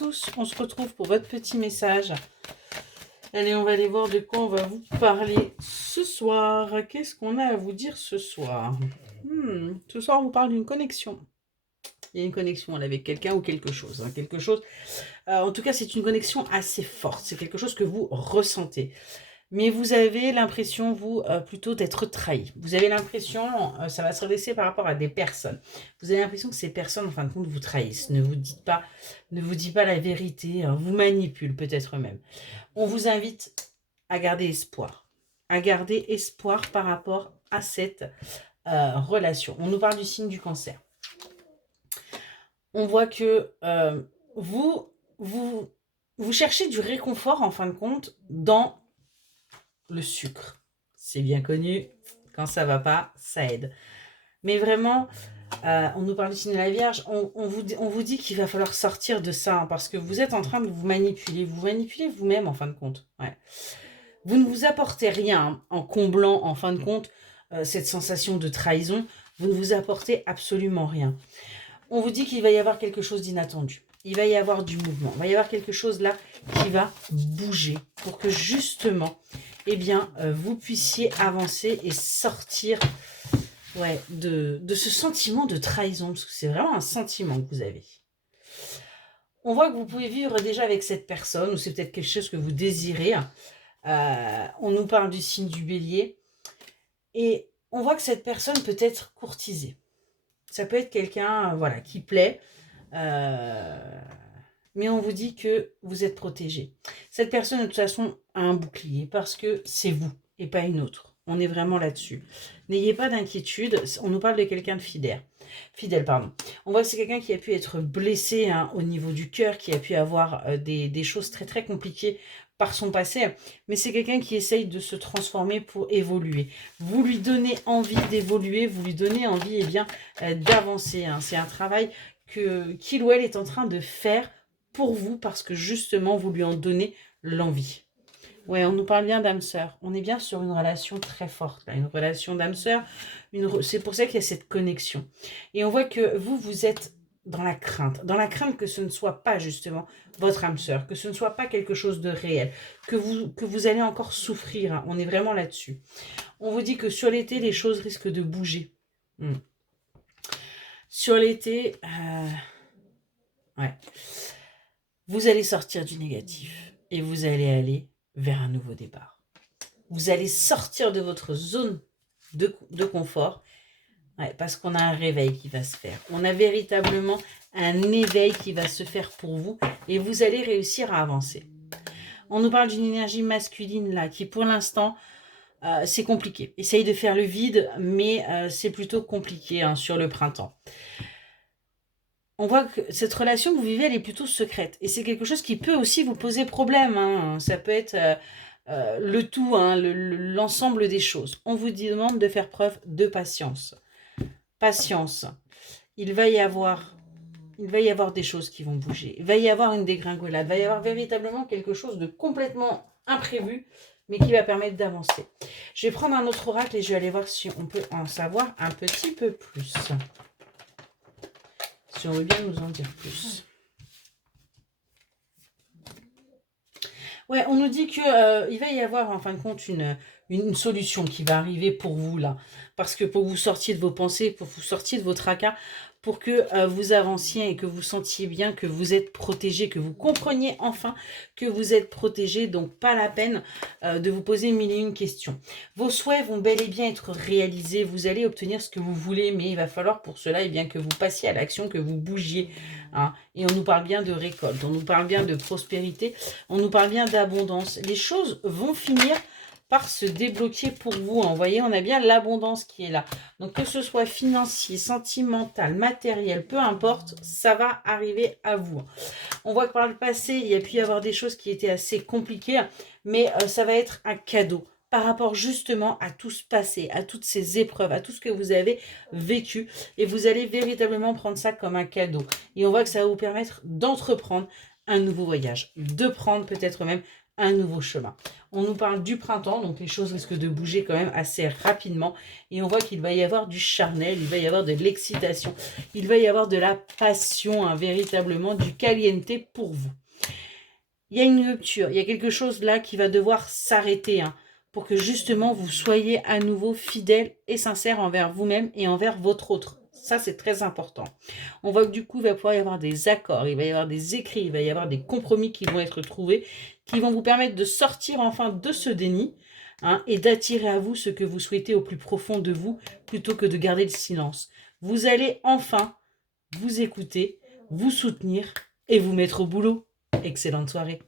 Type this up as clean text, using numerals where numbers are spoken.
tous, on se retrouve pour votre petit message. Allez, on va aller voir de quoi on va vous parler ce soir. Qu'est-ce qu'on a à vous dire ce soir? Ce soir, on vous parle d'une connexion. Il y a une connexion avec quelqu'un ou quelque chose. En tout cas, c'est une connexion assez forte. C'est quelque chose que vous ressentez. Mais vous avez l'impression, vous, plutôt d'être trahi. Vous avez l'impression, ça va se redresser par rapport à des personnes. Vous avez l'impression que ces personnes, en fin de compte, vous trahissent. Ne vous dit pas la vérité, hein, vous manipulent peut-être même. On vous invite à garder espoir. À garder espoir par rapport à cette relation. On nous parle du signe du cancer. On voit que vous cherchez du réconfort, en fin de compte, dans le sucre. C'est bien connu, quand ça va pas, ça aide. Mais vraiment, on nous parle du signe de la Vierge, on vous dit qu'il va falloir sortir de ça, hein, parce que vous êtes en train de vous manipulez vous-même, en fin de compte. Ouais. Vous ne vous apportez rien, hein, en comblant, en fin de compte, cette sensation de trahison. Vous ne vous apportez absolument rien. On vous dit qu'il va y avoir quelque chose d'inattendu. Il va y avoir du mouvement. Il va y avoir quelque chose là qui va bouger pour que justement, eh bien, vous puissiez avancer et sortir de ce sentiment de trahison. Parce que c'est vraiment un sentiment que vous avez. On voit que vous pouvez vivre déjà avec cette personne ou c'est peut-être quelque chose que vous désirez. On nous parle du signe du bélier. Et on voit que cette personne peut être courtisée. Ça peut être quelqu'un qui plaît. Mais on vous dit que vous êtes protégé. Cette personne, de toute façon, a un bouclier parce que c'est vous et pas une autre. On est vraiment là-dessus. N'ayez pas d'inquiétude. On nous parle de quelqu'un de fidèle. On voit que c'est quelqu'un qui a pu être blessé, hein, au niveau du cœur, qui a pu avoir des choses très très compliquées par son passé. Mais c'est quelqu'un qui essaye de se transformer pour évoluer. Vous lui donnez envie d'évoluer, vous lui donnez envie d'avancer. Hein. C'est un travail qu'il ou elle est en train de faire pour vous parce que justement vous lui en donnez l'envie. Ouais, on nous parle bien d'âme sœur. On est bien sur une relation très forte, là, une relation d'âme sœur. C'est pour ça qu'il y a cette connexion. Et on voit que vous êtes dans la crainte que ce ne soit pas justement votre âme sœur, que ce ne soit pas quelque chose de réel, que vous allez encore souffrir. Hein. On est vraiment là-dessus. On vous dit que sur l'été, les choses risquent de bouger. Sur l'été, vous allez sortir du négatif et vous allez aller vers un nouveau départ. Vous allez sortir de votre zone de confort parce qu'on a un réveil qui va se faire. On a véritablement un éveil qui va se faire pour vous et vous allez réussir à avancer. On nous parle d'une énergie masculine là qui pour l'instant c'est compliqué. Essaye de faire le vide mais c'est plutôt compliqué sur le printemps. On voit que cette relation que vous vivez, elle est plutôt secrète. Et c'est quelque chose qui peut aussi vous poser problème. Hein. Ça peut être le tout, hein, l'ensemble des choses. On vous demande de faire preuve de patience. Patience. Il va y avoir des choses qui vont bouger. Il va y avoir une dégringolade. Il va y avoir véritablement quelque chose de complètement imprévu, mais qui va permettre d'avancer. Je vais prendre un autre oracle et je vais aller voir si on peut en savoir un petit peu plus. Si on veut bien nous en dire plus. Ouais, on nous dit qu'il va y avoir en fin de compte une solution qui va arriver pour vous là. Parce que pour que vous sortiez de vos pensées, pour que vous sortiez de vos tracas, pour que vous avanciez et que vous sentiez bien que vous êtes protégé, que vous compreniez enfin que vous êtes protégé. Donc pas la peine de vous poser mille et une questions. Vos souhaits vont bel et bien être réalisés. Vous allez obtenir ce que vous voulez, mais il va falloir pour cela que vous passiez à l'action, que vous bougiez. Hein. Et on nous parle bien de récolte, on nous parle bien de prospérité, on nous parle bien d'abondance. Les choses vont finir par se débloquer pour vous. Vous voyez, on a bien l'abondance qui est là. Donc, que ce soit financier, sentimental, matériel, peu importe, ça va arriver à vous. On voit que par le passé, il y a pu y avoir des choses qui étaient assez compliquées, mais ça va être un cadeau par rapport justement à tout ce passé, à toutes ces épreuves, à tout ce que vous avez vécu. Et vous allez véritablement prendre ça comme un cadeau. Et on voit que ça va vous permettre d'entreprendre un nouveau voyage, de prendre peut-être même un nouveau chemin. On nous parle du printemps, donc les choses risquent de bouger quand même assez rapidement. Et on voit qu'il va y avoir du charnel, il va y avoir de l'excitation, il va y avoir de la passion, hein, véritablement du caliente pour vous. Il y a une rupture, il y a quelque chose là qui va devoir s'arrêter, hein, pour que justement vous soyez à nouveau fidèle et sincère envers vous-même et envers votre autre. Ça, c'est très important. On voit que du coup, il va pouvoir y avoir des accords, il va y avoir des écrits, il va y avoir des compromis qui vont être trouvés, qui vont vous permettre de sortir enfin de ce déni, hein, et d'attirer à vous ce que vous souhaitez au plus profond de vous, plutôt que de garder le silence. Vous allez enfin vous écouter, vous soutenir et vous mettre au boulot. Excellente soirée.